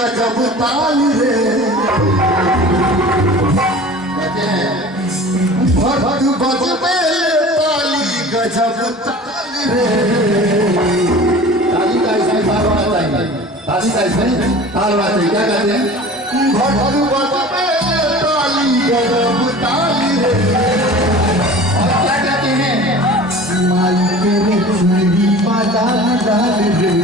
गजब ताल रे भक्त बजबे ताली गजब ताल रे ताली का ऐसा ताल होना चाहिए ताली का ऐसा ताल होना चाहिए क्या कहते हैं भक्त बजबे ताली गजब ताल रे और क्या कहते हैं माई के चुनरी माला डाल रे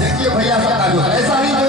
देखिए भैया सबका जो ऐसा ही जो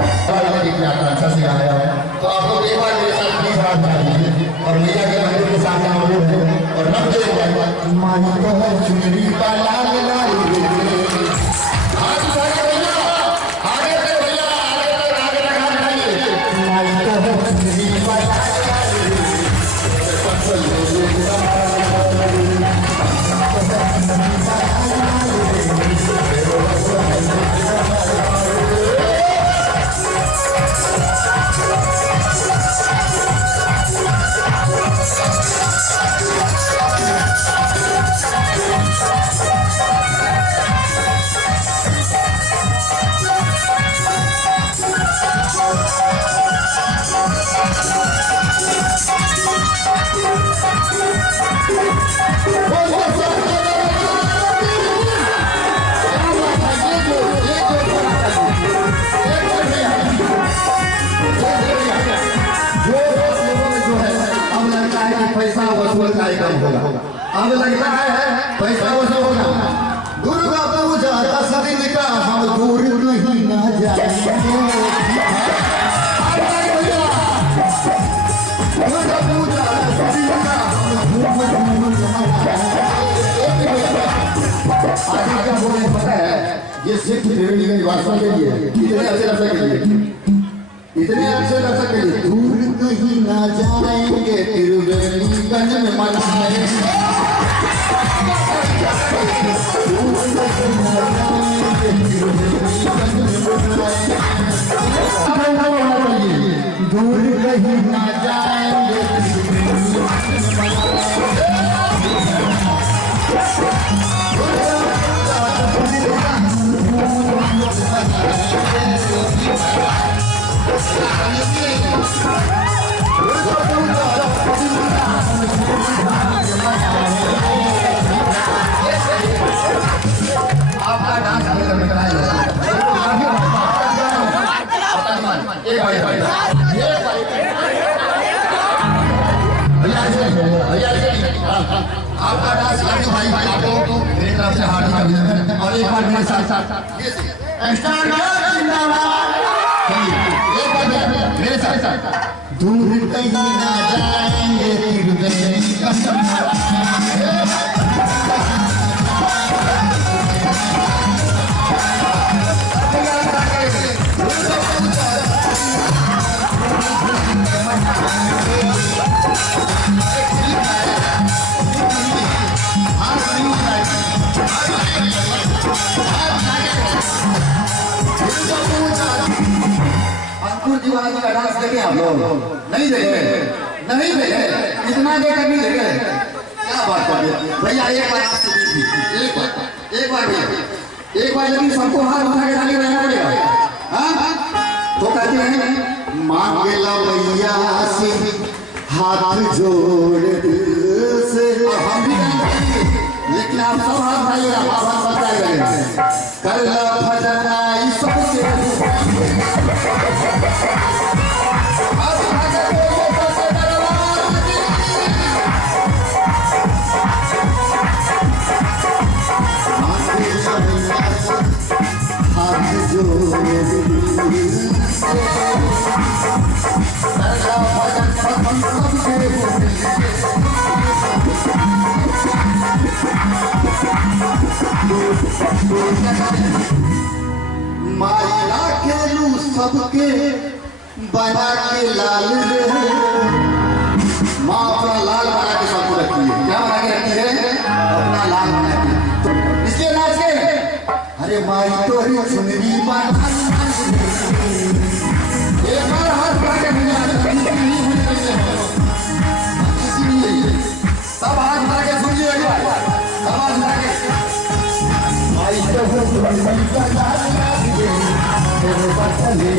अच्छा सिखाया है तो आप लोग एक बार मेरे साथ प्लीज हाथ मिला दीजिए और मैया के मंदिर के सामने हम लोग हैं और रब दे माई तो चुनरी वाला मिला हाथ उठाइए भैया आगे तक भैया आगे तक हाथ उठाइए माई तो चुनरी वाला पैसा वसूल कार्यक्रम होगा अब लगता है पैसा वसूल होगा दुर्गा पूजा 10 दिन का हम दूर नहीं ना जाएंगे दुर्गा पूजा 10 दिन का हम दूर नहीं आगे क्या बोले पता है ये सिर्फ त्रिवेणी के निवासियों के लिए इतने अच्छे रखने के लिए इतने अच्छे दर्शक के लिए दूर कहीं ना जाएंगे त्रिवेणीगंज में मनाएंगे दूर कहीं ना जाएंगे आपका डांस आपका डांस भाई आपको मेरी तरफ से हार्दिक अभिनंदन और एक बार मेरे साथ साथ मेरे साथ साथ दूर कहीं ना जाएंगे दीवानी का डांस देखे आप लोग नहीं देखे नहीं देखे इतना देखे नहीं देखे क्या बात कर रहे भैया एक बार आपसे एक बार भैया एक बार लेकिन सबको हाथ उठा के डाले रहना पड़ेगा हाँ तो कहते हैं मांगेला भैया से हाथ जोड़ से हम भी लेकिन आप सब हाथ उठाइएगा आप हाथ बताएगा कल भजनाई सबसे माया खेलू सबके बना के लाल रे माँ अपना लाल बना के सबको रखती है क्या बना के रखती है अपना लाल बना के इसके नाच के अरे माई तो ही सुनरी बना एक बार हाथ बढ़ा के इसीलिए सब हाथ बढ़ा के सुन लीजिए सब हाथ बढ़ा के माई तो ही सुनरी बना तेरे पास ले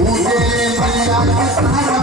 मुझे